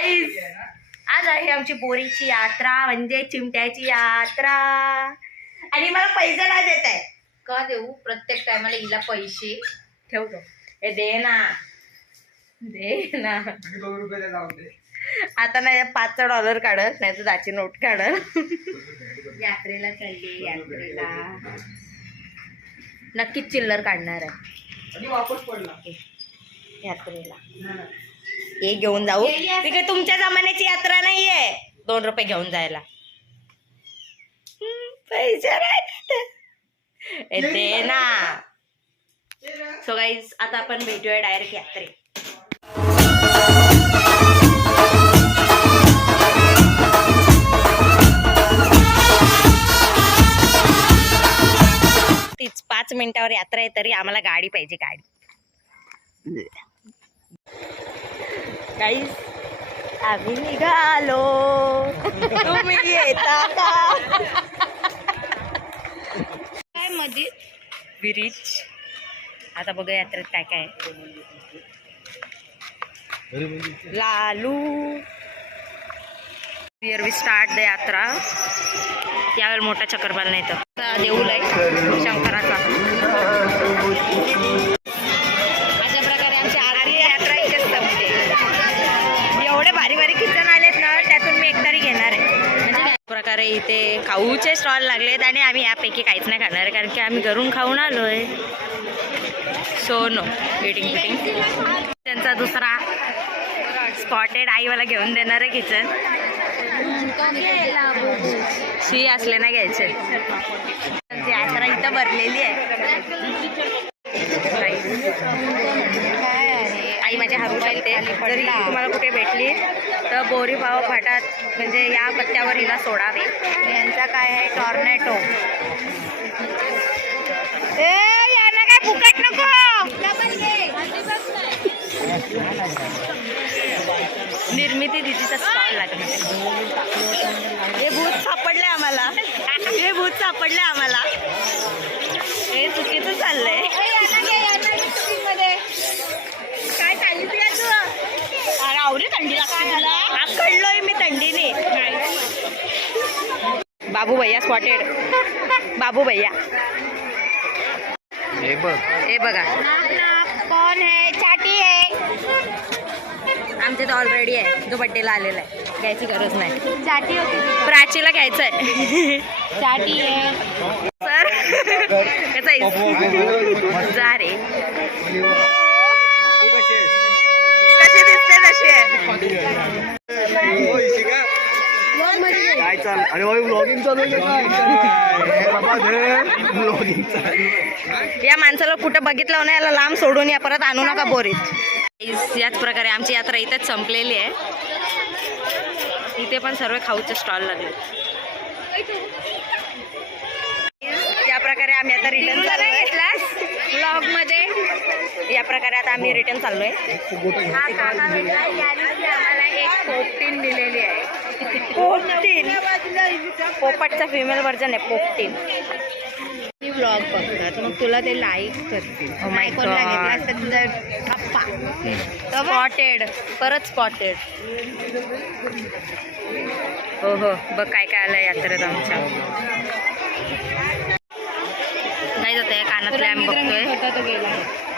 Guys आज आहे आमची बोरीची यात्रा म्हणजे चिमट्याची यात्रा. आणि मला पैसे नाही देत आहे. का देऊ? प्रत्येक टायमाला हिला पैसे. ठेवतो ए दे ना. दे ना. आता नाही पाचचा डॉलर काढत नाही तर दाची नोट काढत यात्रेला चालली यात्रेला. नक्कीच चिल्लर काढणार आहे. यात्रेला. हे घेऊन जाऊ. गेली असं- ती काही तुमच्या जमान्याची यात्रा नाहीये. दोन रुपये घेऊन जायला. पैसे दे ना. सो गाईज आता आपण भेटूया डायरेक्ट यात्रेत तीच पाच मिनिटावर यात्रा आहे तरी आम्हाला गाडी पाहिजे गाडी. गाईज आम्ही निघालो तुम्ही येता का काय मध्ये ब्रिज आता बघा यात्रेत काय काय. Lalu. Here we start the yatra. यावेळी मोठा चक्करबाल नाही तर देऊल आहे. शंकराचा. इथे खाऊचे स्टॉल लागलेत आणि आम्ही यापैकी काहीच नाही खाणार आहे कारण की आम्ही घरून खाऊन आलो आहे सो नो इटिंग बिटिंग त्यांचा दुसरा स्पॉटेड आईवाला घेऊन देणार आहे किचन शी असले ना घ्यायचे. त्यांची इथं भरलेली आहे. ते जरी तुम्हाला कुठे भेटली तर बोरी भाव फाटात म्हणजे या पत्त्यावर हिला सोडावे. यांचा काय आहे? टॉर्नेटो. ए यांना काय फुकट नको! निर्मिती दिदीचा स्टॉल लागला हे भूत सापडले आम्हाला. हे भूत सापडले आम्हाला. हे चुकीचं चाललंय. तुला आकडलोय मी थंडीने. बाबू भैया स्पॉटेड बाबू भैया हे बघ. हे बघा. कोण है चाटी है आमच्या तर ऑलरेडी आहे. जो बड्डेला आलेला आहे. घ्यायची गरज नाही. चाटी होती. प्राचीला घ्यायचं आहे. चाटी है सर त्याचा इस- जा रे कशी दिसते तशी आहे काय चाल. अरे भाई ब्लॉगिंग चालू ब्लॉगिंग चालू या माणसाला कुठं बघितलं नाही याला लांब सोडून या परत आणू नका बोरीत. याच प्रकारे आमची यात्रा इथेच संपलेली आहे. इथे पण सर्व खाऊचे स्टॉल लागले. या प्रकारे आम्ही आता रिटर्न चाललोय. ब्लॉगमध्ये. या प्रकारे आता आम्ही रिटर्न चाललोय. हा काका आम्हाला एक पोपटीन दिलेली आहे. पोपटीन पोपटचा फिमेल व्हर्जन आहे पोपटीन ब्लॉग बघतात. मग तुला ते लाईक करतील. Oh तुझा पप्पा स्पॉटेड परत स्पॉटेड हो हो. बघ काय काय आलं यात्रेत आमच्या. नाही जात आहे कानातले आम्ही बघतोय.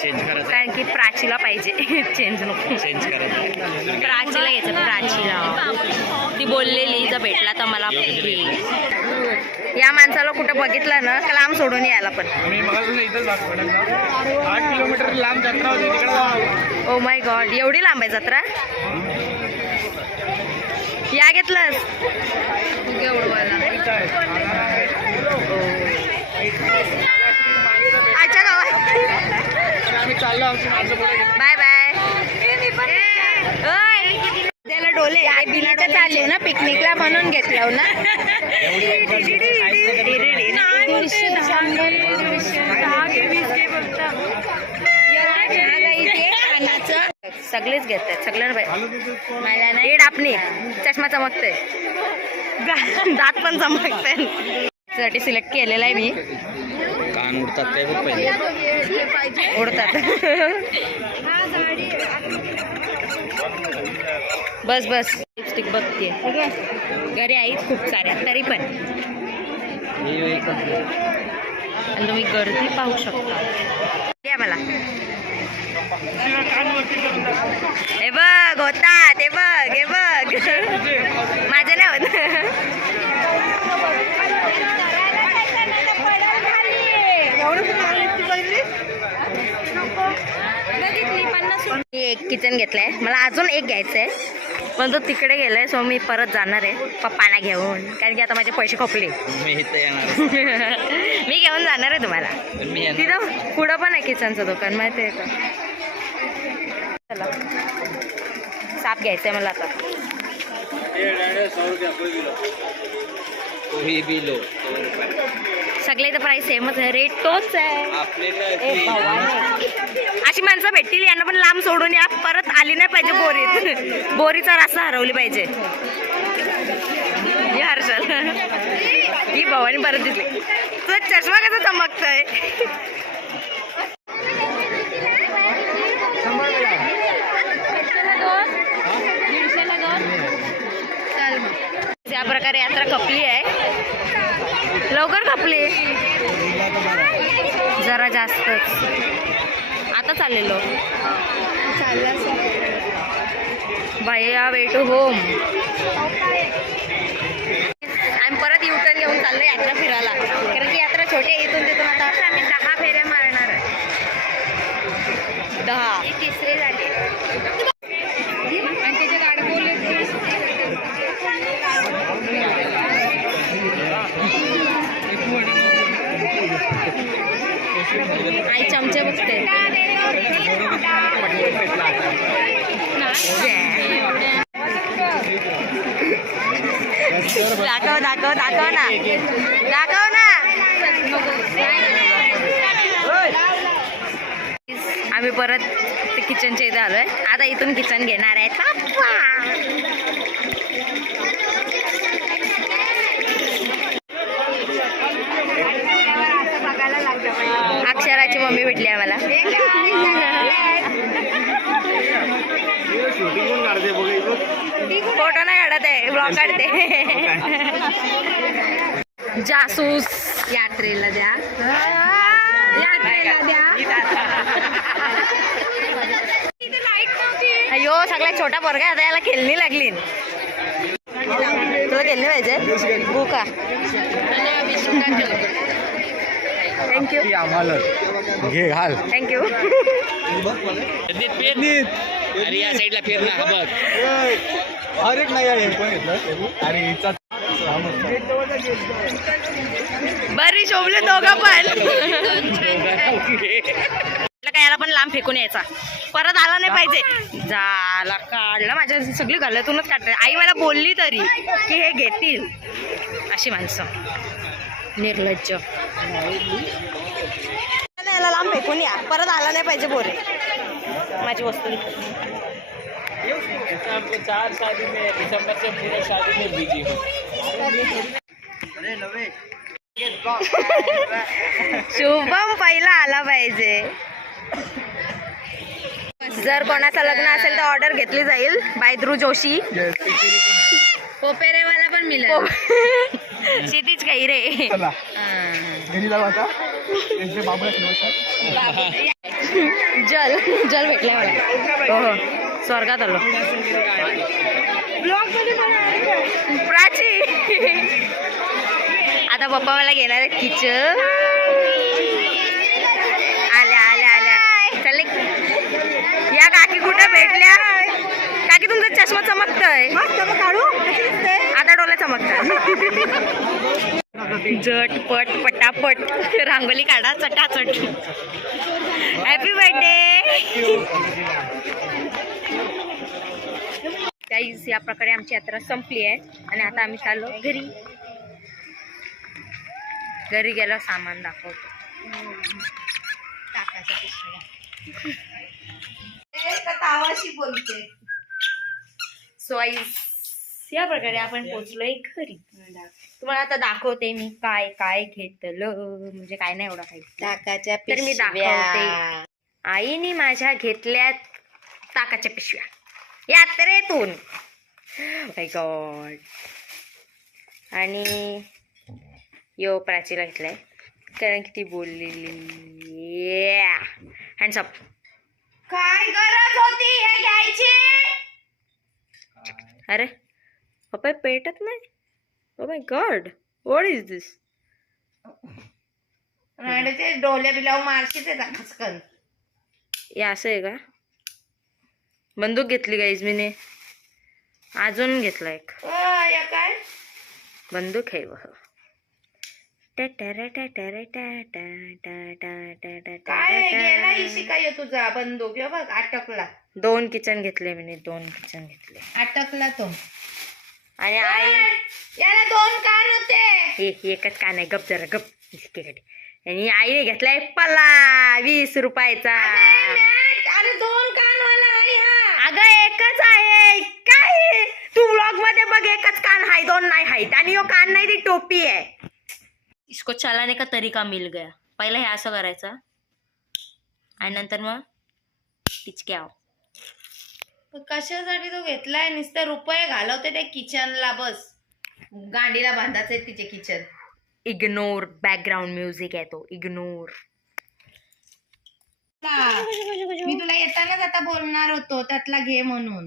चेंज करायचं कारण की प्राचीला पाहिजे. चेंज नको. चेंज करायचं प्राचीला घ्यायचं प्राचीला. ती बोललेली जर भेटला तर मला या माणसाला कुठं बघितलं ना का लांब सोडून यायला पण. आठ किलोमीटर लांब जत्रा होती तिकडे ओ माय गॉड एवढी लांब आहे जत्रा? या घेतलंस? अच्छा गावात बाय बाय. ओय. त्याला डोले. बिनाचं चालले ना पिकनिकला म्हणून घेतलं ना. दीडशे शंभर सगळेच घेत सगळ्यांना मला नाही आपली. चष्मा चमकतोय. दात पण चमकते साठी सिलेक्ट केलेला आहे मी. कान उडतात काय बघ पहिले. उडतात बस बस. लिपस्टिक बघते घरी आहेत खूप साऱ्या तरी पण. आणि तुम्ही गर्दी पाहू शकता. या मला. हे बघ होता ते बघ हे बघ. माझं नाही होत. मी एक किचन घेतलंय. मला अजून एक घ्यायचं आहे पण तो तिकडे गेलाय सो मी परत जाणार आहे. पप्पांना घेऊन. कारण की आता माझे पैसे खपले. मी इथे येणार मी घेऊन जाणार आहे तुम्हाला. तिथं पुढं पण आहे किचनचं दुकान माहिती आहे का? चला. साप घ्यायचंय मला आता. सगळे तर प्राईस सेमच आहे. रेट तोच आहे. अशी माणसं भेटतील यांना पण लांब सोडून या. परत आली नाही पाहिजे बोरीत. बोरीचा रस्ता हरवली पाहिजे. हर्षल. ही भवानी परत दिसली तुझा चष्मा कसा चमकतोय? या प्रकारे यात्रा खपली आहे लवकर कापले जरा जास्तच. आता चाललेलो. बाया वे टू होम आम्ही परत युटर्न घेऊन चाललो यात्रा फिरायला. कारण की यात्रा छोटी इथून तिथून आता आम्ही दहा फेऱ्या मारणार आहे दहा तिसरे झाले आणि त्याच्यात अडकवले आई चमचे बघते. दाखव दाखव दाखव ना. दाखव ना. आम्ही परत किचनच्या इथे आलोय. आता इथून किचन घेणार आहे अक्षराची मम्मी भेटली आम्हाला शूटिंग पण काढते बघ इकडं. फोटो नाही काढत आहे ब्लॉग काढते जासूस. यात्रेला द्या. यात्रेला द्या. अयो सगळ्यात छोटा पोरगा आता याला खेळणी लागली. तुला खेळणी पाहिजे? बुका थँक्यू घे घाल. थँक्यू अरे या साईडला फिर ना हा बघ. अरे नाही आहे पण अरे बरी शोभले दोघं पण. काय याला पण लांब फेकून यायचा. परत आला नाही पाहिजे. झाला काढला माझ्या सगळी घालतूनच काढते आई मला बोलली तरी की हे घेतील. अशी माणसं. निर्लज्ज. याला लांब फेकून या. परत आला नाही पाहिजे बोरे. माझी वस्तू चार शादी में दिसंबर से पूरे शादी में बिजी हूँ शुभम पहिला आला पाहिजे. जर कोणाचं लग्न असेल तर ऑर्डर घेतली जाईल. बायद्रू जोशी. पोपेरेवाला पण मिळेल. क्षितिज काही रे. जल जल भेटलाय मला. हो हो. स्वर्गात आलो. प्राची. आता पप्पा मला घेणार आहे किचन आल्या आल्या आल्या. चालले या काकी कुठे भेटल्या? काकी तुमचा चष्मा चमकतोय. काढू आता डोळे चमकतात. झटपट पटापट. रांगोली काढा चटाचट. हॅपी बर्थडे गाईज या प्रकारे आमची यात्रा संपली आहे. आणि आता आम्ही चाललो घरी. घरी गेलो सामान दाखवतो. सो आईज या प्रकारे आपण पोचलोय घरी. तुम्हाला आता दाखवते मी काय काय घेतलं. म्हणजे काय नाही एवढं काही. टाकाच्या तर मी दाखवते. आईने माझ्या घेतल्यात ताकाच्या पिशव्या. यात्रेतून. माय गॉड आणि यो प्राचीला घेतलाय. कारण की ती बोललेली. हँडसअप काय गरज होती हे घ्यायची? अरे पप्पा पेटत नाही? ओ my god what is this आणि ते डोले बिलाव मारशी ते हे असं आहे का? बंदूक घेतली गाईज मीने. अजून घेतला एक. काय? बंदूक आहे वह. टटर टटर टा टा टा टा टा टा काय काय तुझा बंदूक. हे बघ अटकला. दोन किचन घेतले मी दोन किचन घेतले. अटकला तो. आणि आई याला दोन कान होते. हे हे एकच कान आहे. गप जरा गप. आणि आईने घेतलाय पल्ला वीस रुपयाचा. अरे दोन कान वाला हा अगं एकच आहे काय तू व्लॉगमध्ये बघ एकच कान हाय दोन नाही हायत. आणि यो कान नाही ती टोपी आहे. इसको चलाने का तरीका मिल गया. पहिलं हे असं करायचं. आणि नंतर मग टिचके आव पण कशासाठी तो घेतलाय? नुसते रुपये घालवते त्या किचनला बस. गांडीला बांधायचे तिचे किचन. इग्नोर बॅकग्राऊंड म्युझिक आहे तो. इग्नोर मी तुला येतानाच आता बोलणार होतो त्यातला घे म्हणून.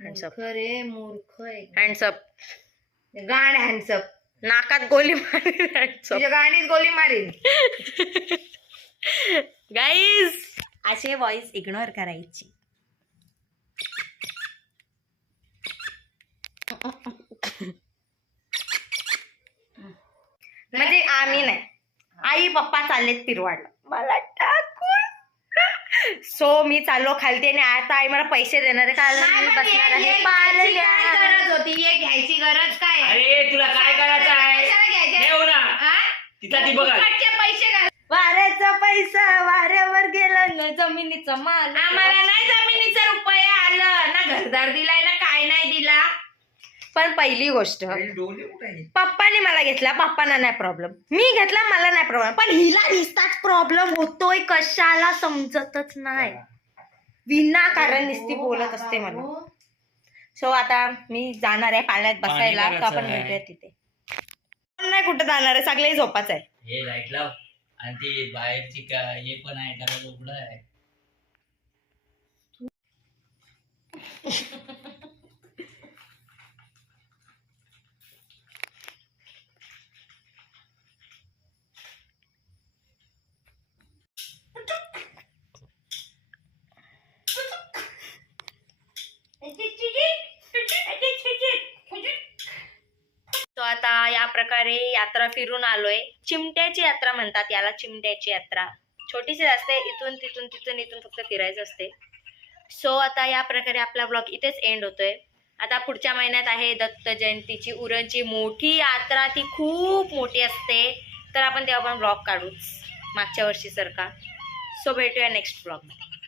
मूर्ख रे मूर्ख हँडसअप गाण हँडसअप नाकात गोली मारी हँडसअप तुझ्या गाणीच गोली मारीन. गाईज असे व्हॉइस इग्नोर करायची. म्हणजे आम्ही नाही. आई पप्पा चाललेत पिरवाडला मला टाकून. सो मी चाललो खालती आणि आता आई मला पैसे देणार आहे. कारण मी बसणार आहे. घ्यायची पार्लरला. काय गरज होती? हे घ्यायची गरज काय आहे? अरे तुला काय करायचं आहे? कशाला घ्यायचे? ठेव ना. हा? तिथं ती बघा. फुकटचे पैसे घाल. वाऱ्याचा पैसा वाऱ्यावर गेला. ना जमिनीचा माल. आम्हाला नाही जमिनीचा रुपये आलं. ना घरदार दिलाय ना काय नाही दिला. पण पहिली गोष्ट? पप्पाने मला घेतला. पप्पांना नाही प्रॉब्लेम मी घेतला मला नाही प्रॉब्लेम पण हिला नुसताच प्रॉब्लेम होतोय कशाला समजतच नाही. विनाकारण नुसती बोलत असते मला सो आता मी जाणार आहे पाण्यात बसायला पाणी तर आपण. भेटूया तिथे. पण नाही कुठं जाणार आहे? सगळे झोपाच आहे. हे लाइट लाव. आणि ती बाहेरची का हे पण आहे त्याला उघडं आहे तो आता या प्रकारे यात्रा फिरून आलोय. चिमट्याची यात्रा म्हणतात याला चिमट्याची यात्रा. छोटीशी असते इथून तिथून तिथून इथून फक्त फिरायचं असते. सो आता या प्रकारे आपला ब्लॉग इथेच एंड होतोय. आता पुढच्या महिन्यात आहे दत्त जयंतीची. उरणची मोठी यात्रा ती खूप मोठी असते. तर आपण तेव्हा पण ब्लॉग काढूच मागच्या वर्षी सारखा. सो भेटूया नेक्स्ट ब्लॉगमध्ये